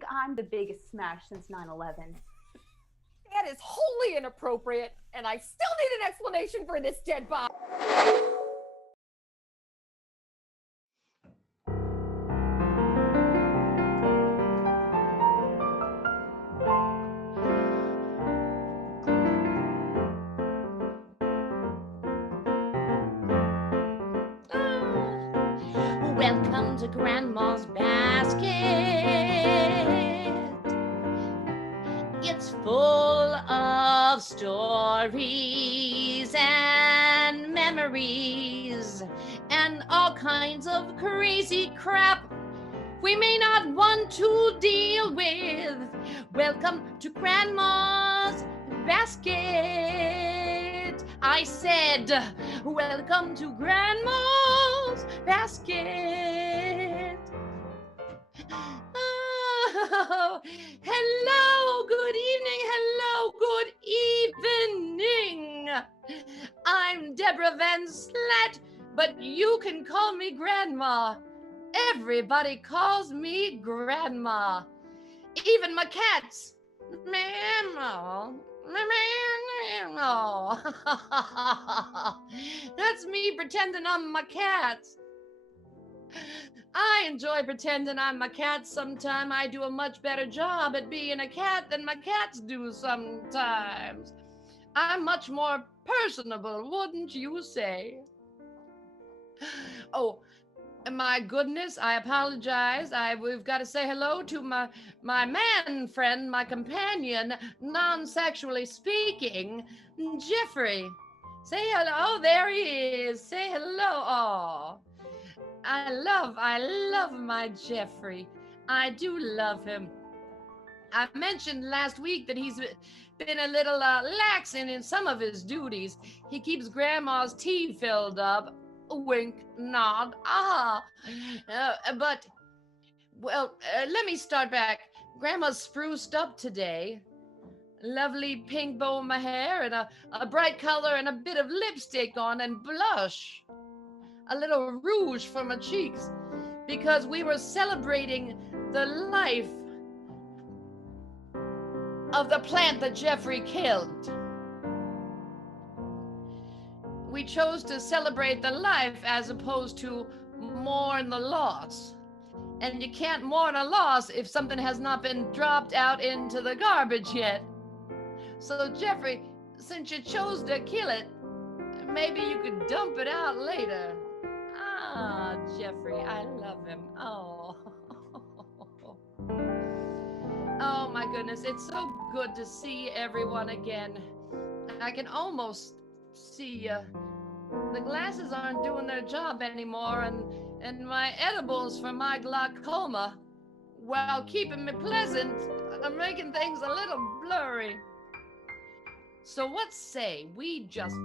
think I'm the biggest smash since 9/11. That is wholly inappropriate, and I still need an explanation for this dead body. Welcome to Grandma's Basket. It's full of stories and memories and all kinds of crazy crap we may not want to deal with. Welcome to Grandma's Basket. I said, welcome to Grandma's Basket. Oh, hello, good evening, hello, good evening. I'm Deborah Van Slat, but you can call me Grandma. Everybody calls me Grandma. Even my cats. Mama. That's me pretending I'm my cat. I enjoy pretending I'm my cat sometime. I do a much better job at being a cat than my cats do sometimes. I'm much more personable, wouldn't you say? Oh, my goodness, I apologize. We've got to say hello to my man friend, my companion, non-sexually speaking, Jeffrey. Say hello. Oh, there he is. Say hello. Oh, I love my Jeffrey. I do love him. I mentioned last week that he's been a little lax in some of his duties. He keeps Grandma's tea filled up. Wink, nod, but, well, let me start back. Grandma's spruced up today. Lovely pink bow in my hair and a bright color and a bit of lipstick on and blush. A little rouge for my cheeks because we were celebrating the life of the plant that Jeffrey killed. We chose to celebrate the life as opposed to mourn the loss. And you can't mourn a loss if something has not been dropped out into the garbage yet. So Jeffrey, since you chose to kill it, maybe you could dump it out later. Ah, Jeffrey, I love him. Oh. Oh my goodness, it's so good to see everyone again. I can almost see the glasses aren't doing their job anymore, and my edibles for my glaucoma, while keeping me pleasant, are making things a little blurry. So what say we just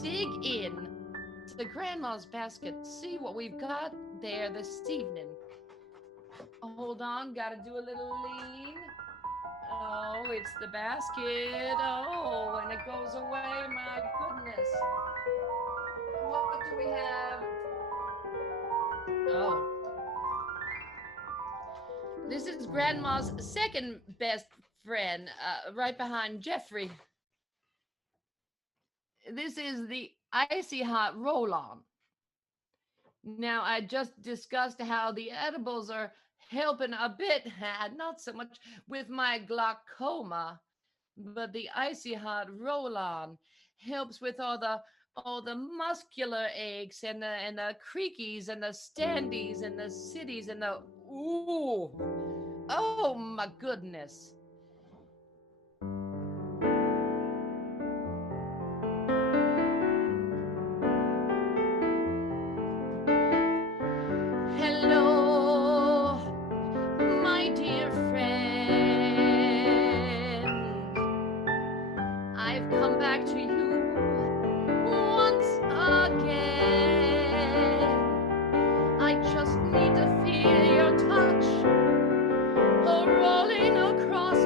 dig in to Grandma's Basket, see what we've got there this evening. Hold on, gotta do a little lean. Oh, it's the basket. Oh, and it goes away. My goodness. What do we have? Oh. This is Grandma's second best friend, right behind Jeffrey. This is the Icy Hot Roll-On. Now, I just discussed how the edibles are helping a bit, not so much with my glaucoma, but the Icy Hot Roll-On helps with all the muscular aches and the creakies and the standies and the sitties and the ooh. Oh my goodness. Hello, my dear friend. I've come back to you once again. I just need to feel your touch, rolling across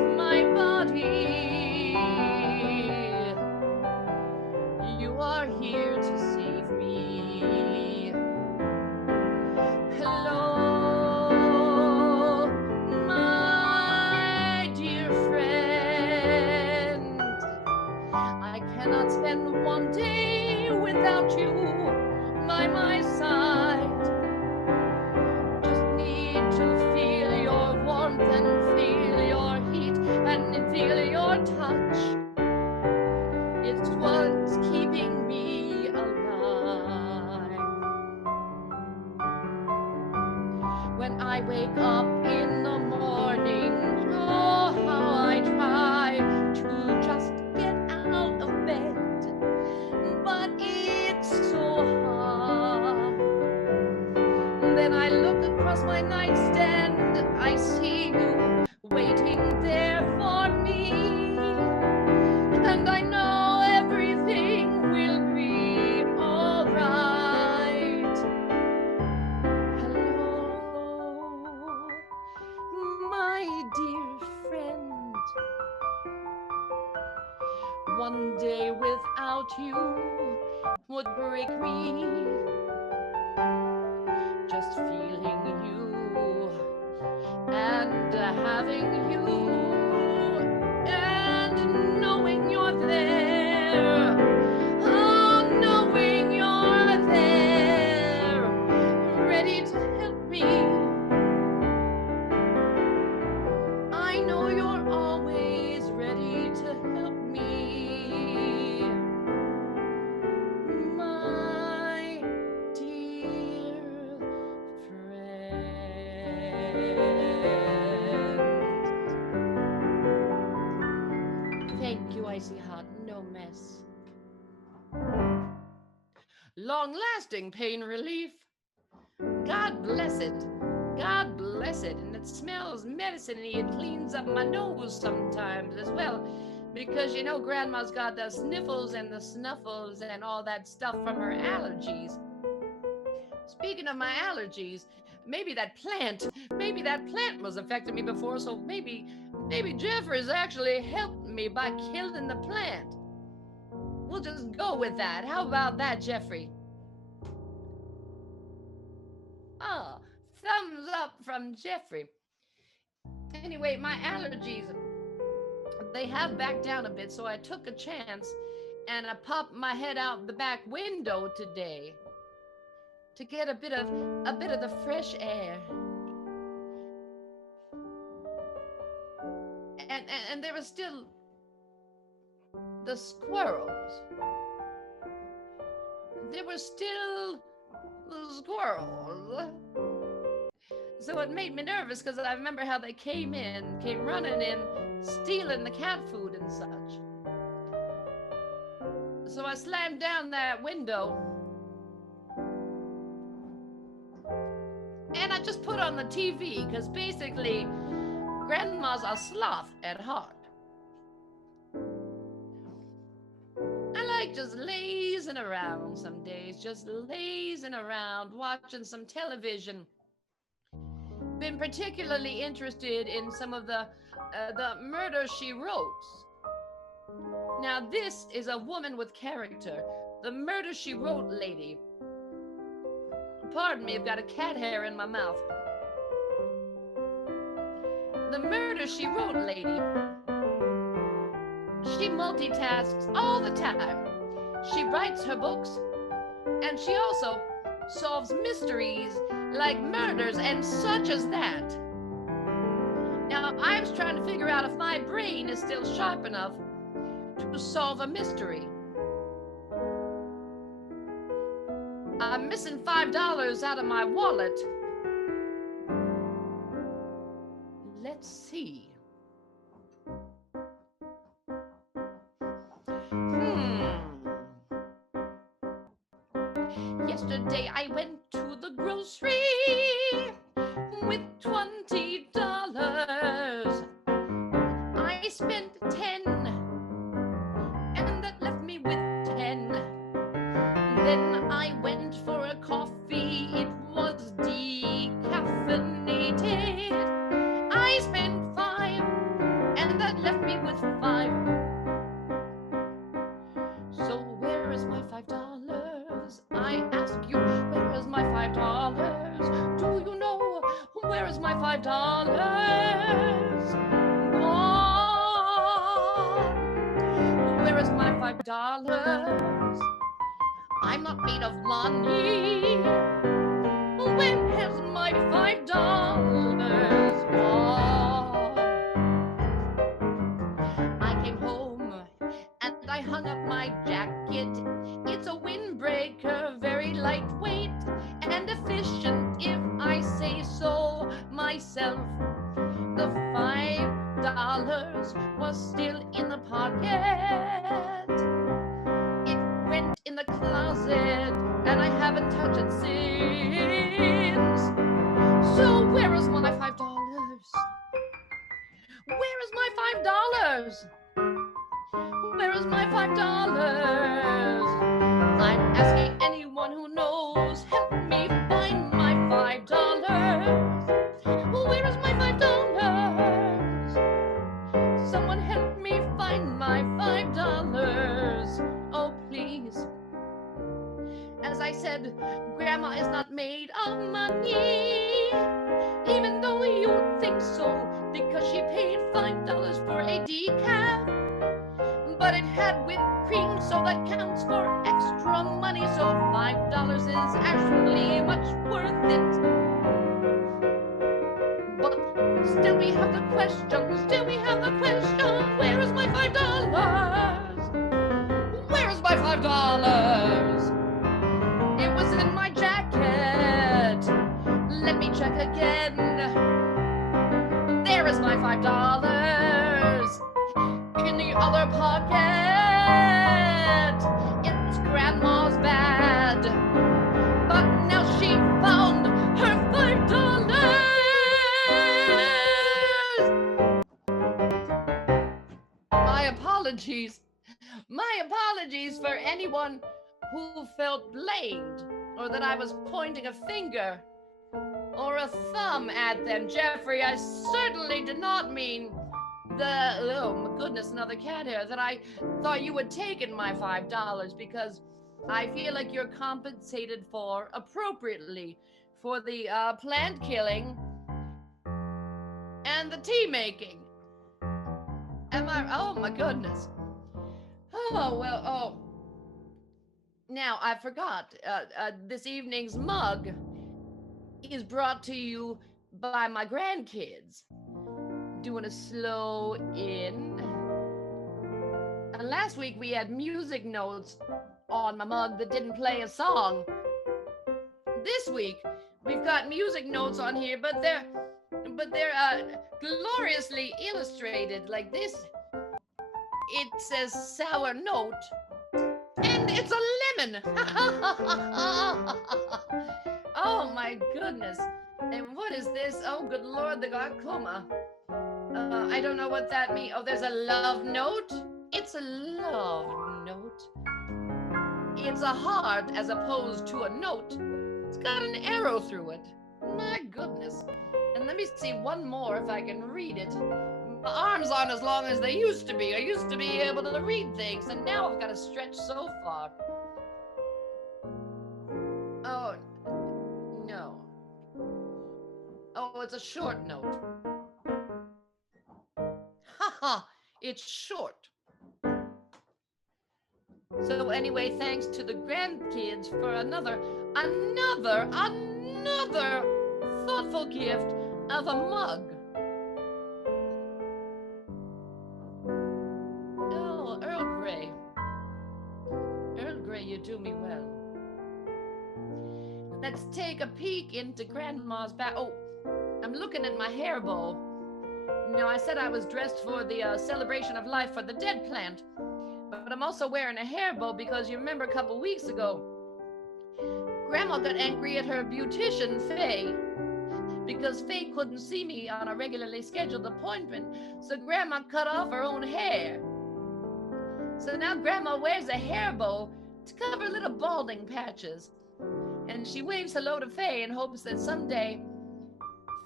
when I wake up in the morning. Oh, how I try to just get out of bed, but it's so hard. Then I look across my nightstand, I see you waiting there for me, and I know everything will be all right. Hello, my dear friend. One day without you would break me. Just feeling you and having you and knowing you're there. Oh, knowing you're there, ready to help me. I know you're always ready to help me, my dear friend. Thank you, Icy Hot. No mess. Long-lasting pain relief. God bless it. God bless it. And it smells medicine-y. It cleans up my nose sometimes as well. Because you know Grandma's got the sniffles and the snuffles and all that stuff from her allergies. Speaking of my allergies, maybe that plant was affecting me before, so maybe Jeffrey's actually helped me by killing the plant. We'll just go with that. How about that, Jeffrey? Oh, thumbs up from Jeffrey. Anyway, my allergies, they have backed down a bit, so I took a chance and I popped my head out the back window today to get a bit of the fresh air. And there were still the squirrels. There were still the squirrels. So it made me nervous because I remember how they came running in, stealing the cat food and such. So I slammed down that window and I just put on the TV because basically Grandma's a sloth at heart. I like just lazing around some days, just lazing around, watching some television. Been particularly interested in some of the Murder, She Wrote. Now this is a woman with character, the Murder, She Wrote lady. Pardon me, I've got a cat hair in my mouth. The Murder, She Wrote lady. She multitasks all the time. She writes her books, and she also solves mysteries like murders and such as that. Now, I was trying to figure out if my brain is still sharp enough to solve a mystery. I'm missing $5 out of my wallet. Let's see. Yesterday I went to the grocery with $20. I spent 10, and that left me with 10. Then I went for a coffee, it was decaffeinated. I spent 5, and that left me with 5. So where is my $5? I ask you, where is my $5? Do you know where is my $5? Gone. Where is my $5? I'm not made of money. Where has my $5 gone? I came home and I hung up my jacket. It's a windbreaker, very lightweight and efficient if I say so. not made of money, even though you think so, because she paid $5 for a decaf. But it had whipped cream, so that counts for extra money. So $5 is actually much worth it. But still we have the question, where is my $5? Where is my $5? It was in my jacket. Let me check again. There is my $5 in the other pocket. It's Grandma's bad, but now she found her $5. My apologies for anyone who felt blamed, or that I was pointing a finger or a thumb at them. Jeffrey, I certainly did not mean oh my goodness, another cat hair, that I thought you had taken my $5, because I feel like you're compensated for appropriately for the plant killing and the tea making. Oh my goodness. Now I forgot, this evening's mug is brought to you by my grandkids. Doing a slow in. And last week we had music notes on my mug that didn't play a song. This week we've got music notes on here, but they're gloriously illustrated like this. It says sour note, and it's a lemon. Oh my goodness. And what is this? Oh, good Lord, the glaucoma. I don't know what that means. Oh, there's a love note. It's a love note. It's a heart as opposed to a note. It's got an arrow through it. My goodness. And let me see one more if I can read it. My arms aren't as long as they used to be. I used to be able to read things, and now I've got to stretch so far. Oh, no. Oh, it's a short note. Haha, it's short. So anyway, thanks to the grandkids for another thoughtful gift of a mug. Oh, Earl Grey. Earl Grey, you do me well. Let's take a peek into Grandma's back. Oh, I'm looking at my hair bow. Now, I said I was dressed for the celebration of life for the dead plant, but I'm also wearing a hair bow because you remember a couple weeks ago, Grandma got angry at her beautician, Faye, because Faye couldn't see me on a regularly scheduled appointment, so Grandma cut off her own hair. So now Grandma wears a hair bow to cover little balding patches, and she waves hello to Faye in hopes that someday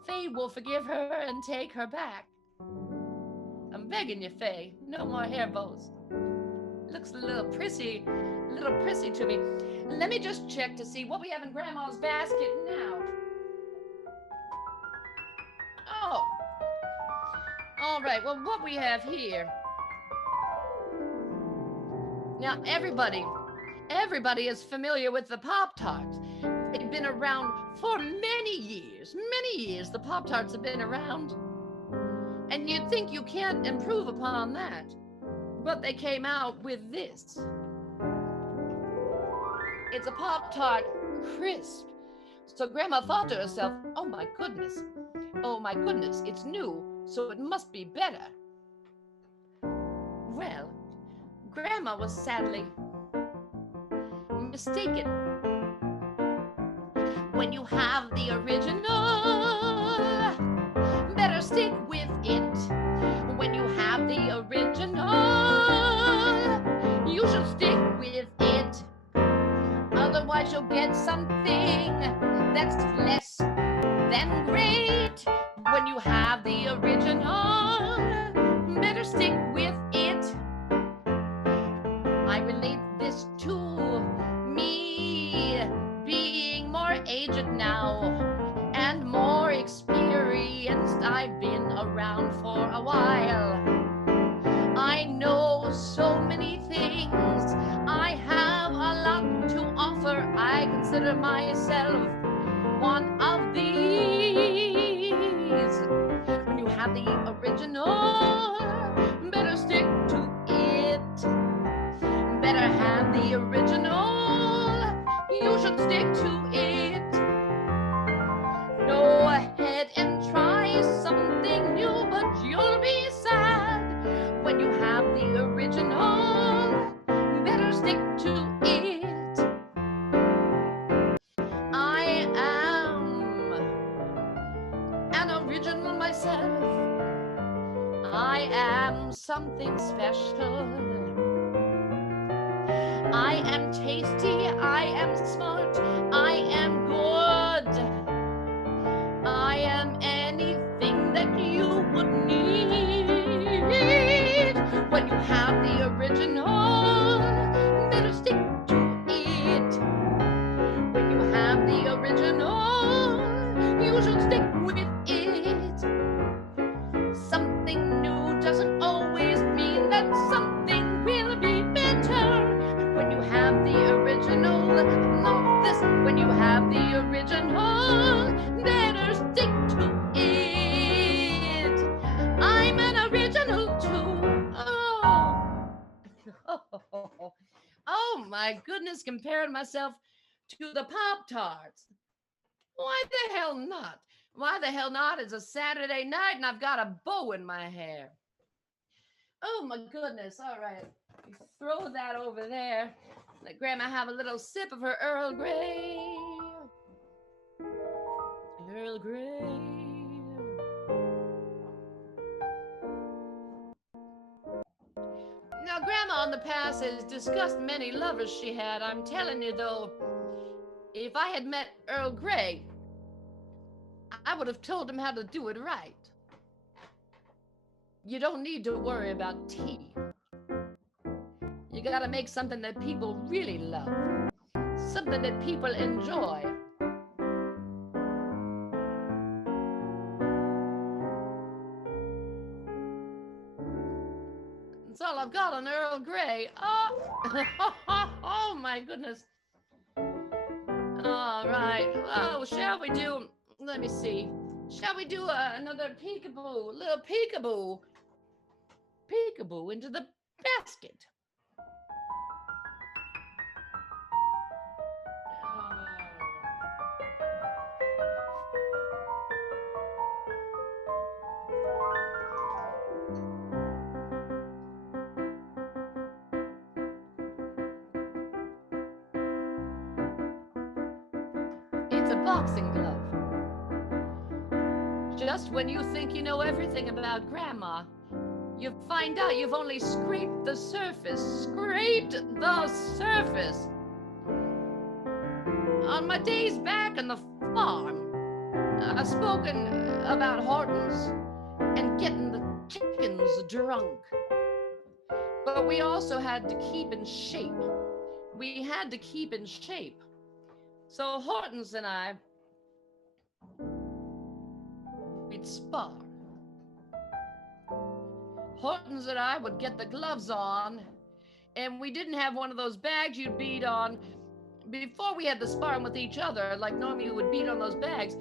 Faye will forgive her and take her back. I'm begging you, Faye, no more hair bows. Looks a little prissy to me. Let me just check to see what we have in Grandma's basket now. Oh, all right, well, what we have here. Now, everybody is familiar with the Pop-Tarts. They've been around for many years, the Pop-Tarts have been around. And you'd think you can't improve upon that. But they came out with this. It's a Pop-Tart Crisp. So Grandma thought to herself, oh my goodness, it's new, so it must be better. Well, Grandma was sadly mistaken. When you have the original, better stick with it. When you have the original, you should stick with it. Otherwise you'll get something that's less than great. When you have the original, better stick with it. I relate this to me being more age it now, and more experienced. I've been around for a while. I know so many things. I have a lot to offer. I consider myself one of these. When you have the original, better stick to it. Better have the original. You should stick to it. Go ahead and try something new, but you'll be sad when you have the original. Better stick to it. I am an original myself. I am something special. I am tasty, I am smart, I am good. I am anything that you would need. When you have the original, better stick to it. When you have the original, you should stick with it. Something new doesn't always mean that something will be better. When you have the original, know this. When you have the original, better stick to it. I'm an original too. Oh my goodness, comparing myself to the Pop-Tarts. Why the hell not? Why the hell not? It's a Saturday night and I've got a bow in my hair. Oh my goodness. All right. Throw that over there. Let Grandma have a little sip of her Earl Grey. Earl Grey. Now, Grandma in the past has discussed many lovers she had. I'm telling you, though, if I had met Earl Grey, I would have told him how to do it right. You don't need to worry about tea. You gotta make something that people really love, something that people enjoy. That's all I've got on Earl Grey. Oh my goodness. All right. Oh, shall we do, let me see. Shall we do another peekaboo, little peekaboo? Peekaboo into the basket. It's a boxing glove. Just when you think you know everything about Grandma, you find out you've only scraped the surface. Scraped the surface. On my days back on the farm, I've spoken about Hortons and getting the chickens drunk. But we also had to keep in shape. We had to keep in shape. So Hortons and I, we'd spar. Hortons and I would get the gloves on, and we didn't have one of those bags you'd beat on. Before we had the sparring with each other, like normally we would beat on those bags.